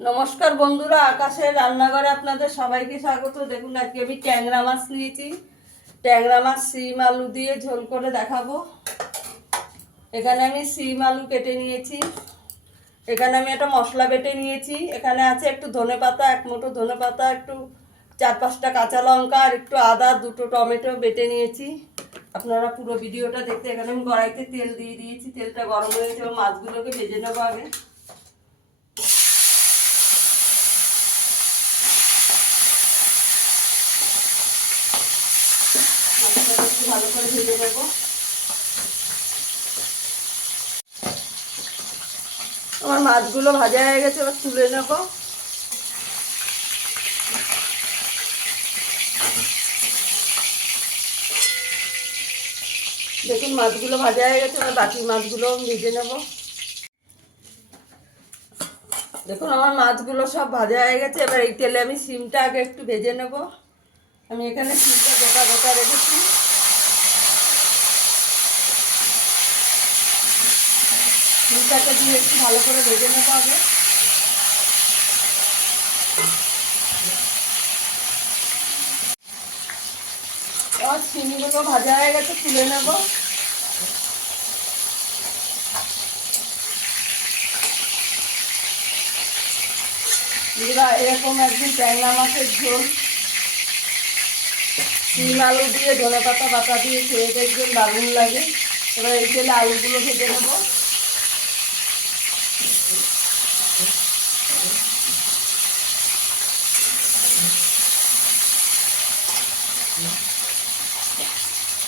নমস্কার বন্ধুরা, আকাশের রান্নাঘরে আপনাদের সবাইকে স্বাগত। দেখুন আজকে আমি ট্যাংরা মাছ নিয়েছি। ট্যাংরা মাছ শিম আলু দিয়ে ঝোল করে দেখাবো। এখানে আমি শিম আলু কেটে নিয়েছি। এখানে আমি একটা মশলা বেটে নিয়েছি। এখানে আছে একটু ধনেপাতা, এক মুঠো ধনেপাতা, একটু 4-5টা কাঁচা লঙ্কা আর একটু আদা, 2টো টমেটো বেটে নিয়েছি। আপনারা পুরো ভিডিওটা দেখতে। এখানে আমি কড়াইতে তেল দিয়ে দিয়েছি। তেলটা গরম হয়ে গেছে। মাছগুলোকে ভেজে নেবো আগে। ভালো করে ভেজে নেবো। আমার মাছগুলো ভাজা হয়ে গেছে, এবার তুলে নেব। দেখুন মাছগুলো ভাজা হয়ে গেছে, এবার বাকি মাছগুলো ভেজে নেব। দেখুন আমার মাছগুলো সব ভাজা হয়ে গেছে। এবার এই তেলে আমি শিমটা আগে একটু ভেজে নেব। আমি এখানে শিমটা গোটা গোটা রেখেছি। শিমটাকে দিয়ে একটু ভালো করে ভেজে নেবো আগে। আমার শিমগুলো ভাজা হয়ে গেছে, তুলে নেব। এরকম একদিন ট্যাংরা মাছের ঝোল শিম আলু দিয়ে ধনেপাতা বাটা দিয়ে খেয়ে দেখবেন, দারুণ লাগে। এবার এই তেলে আলুগুলো ভেজে নেব।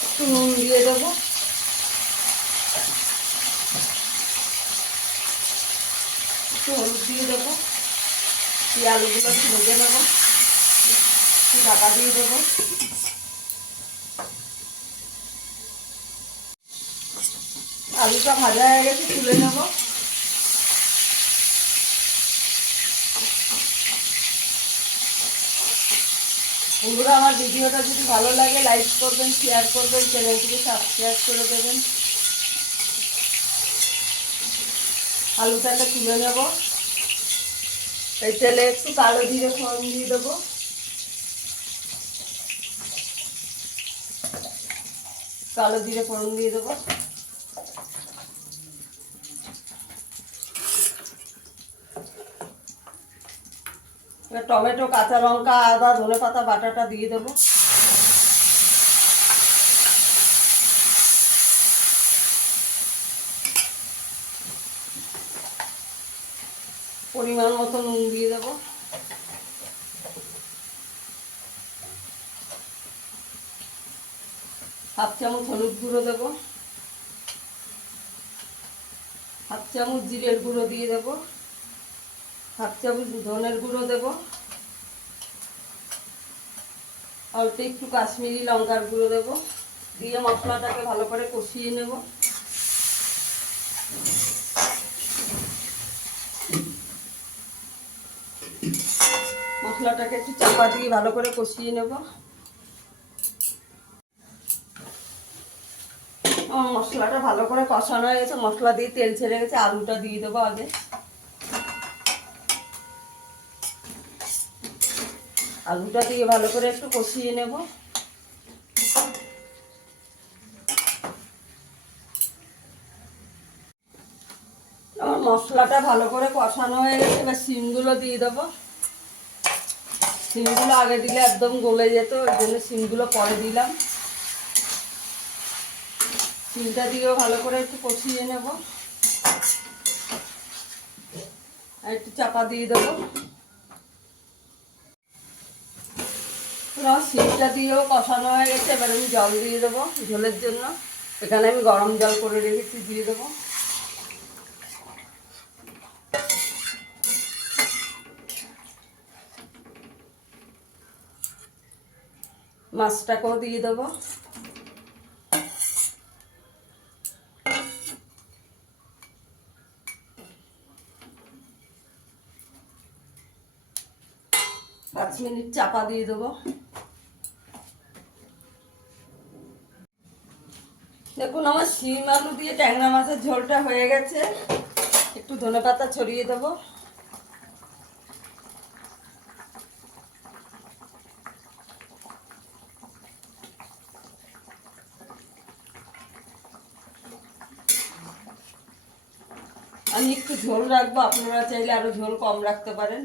একটু নুন দিয়ে দেবো, একটু হলুদ দিয়ে দেবো। দিয়ে আলুগুলো একটু ভেজে নেবো, একটু ঢাকা দিয়ে দেবো। আলুটা ভাজা হয়ে গেছে, তুলে নেব। বন্ধুরা, আমার ভিডিওটা যদি ভালো লাগে লাইক করবেন, শেয়ার করবেন, চ্যানেলটিকে সাবস্ক্রাইব করে দেবেন। আলুটাকে তুলে নেব। এই তেলে একটু কালো জিরে ফোড়ন দিয়ে দেবো। কালো জিরে ফোড়ন দিয়ে দেবো। এবার টমেটো, কাঁচা লঙ্কা, আদা, ধনেপাতা বাটাটা দিয়ে দেবো। পরিমাণ মতো নুন দিয়ে দেবো। হাফ চামচ হলুদ গুঁড়ো দেবো। হাফ চামচ জিরের গুঁড়ো দিয়ে দেবো। হাফ চামচ ধনের গুঁড়ো দেবো। অল্প একটু কাশ্মীরি লঙ্কার গুঁড়ো দেবো। দিয়ে মশলাটাকে ভালো করে কষিয়ে নেব। মশলাটাকে একটু চাপা দিয়ে ভালো করে কষিয়ে নেব। মশলাটা ভালো করে কষানো হয়ে গেছে, মশলা দিয়ে তেল ছেড়ে গেছে। আলুটা দিয়ে দেবো আগে। আলুটা দিয়ে ভালো করে একটু কষিয়ে নেব। আমার মশলাটা ভালো করে কষানো হয়ে গেছে, এবার শিমগুলো দিয়ে দেবো। শিমগুলো আগে দিলে একদম গলে যেত, ওই জন্য শিমগুলো পরে দিলাম। শিমটা দিয়েও ভালো করে একটু কষিয়ে নেব। আর একটু চাপা দিয়ে দেবো। শিমটা দিয়েও কষানো হয়ে গেছে, এবার আমি জল দিয়ে দেবো ঝোলের জন্য। এখানে আমি গরম জল করে রেখেছি, দিয়ে দেবো। মাছটাকেও দিয়ে দেবো। 5 মিনিট চাপা দিয়ে দেবো। দেখুন আমার শিম আলু দিয়ে ট্যাংরা মাছের ঝোলটা হয়ে গেছে। একটু ধনেপাতা ছড়িয়ে দেবো। আমি একটু ঝোল রাখবো, আপনারা চাইলে আরও ঝোল কম রাখতে পারেন।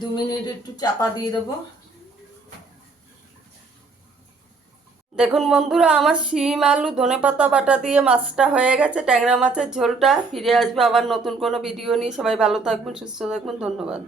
2 মিনিট একটু চাপা দিয়ে দেবো। দেখুন বন্ধুরা, আমার শিম আলু ধনেপাতা বাটা দিয়ে মাছটা হয়ে গেছে, ট্যাংরা মাছের ঝোলটা। ফিরে আসবে আবার নতুন কোনো ভিডিও নিয়ে। সবাই ভালো থাকবেন, সুস্থ থাকবেন, ধন্যবাদ।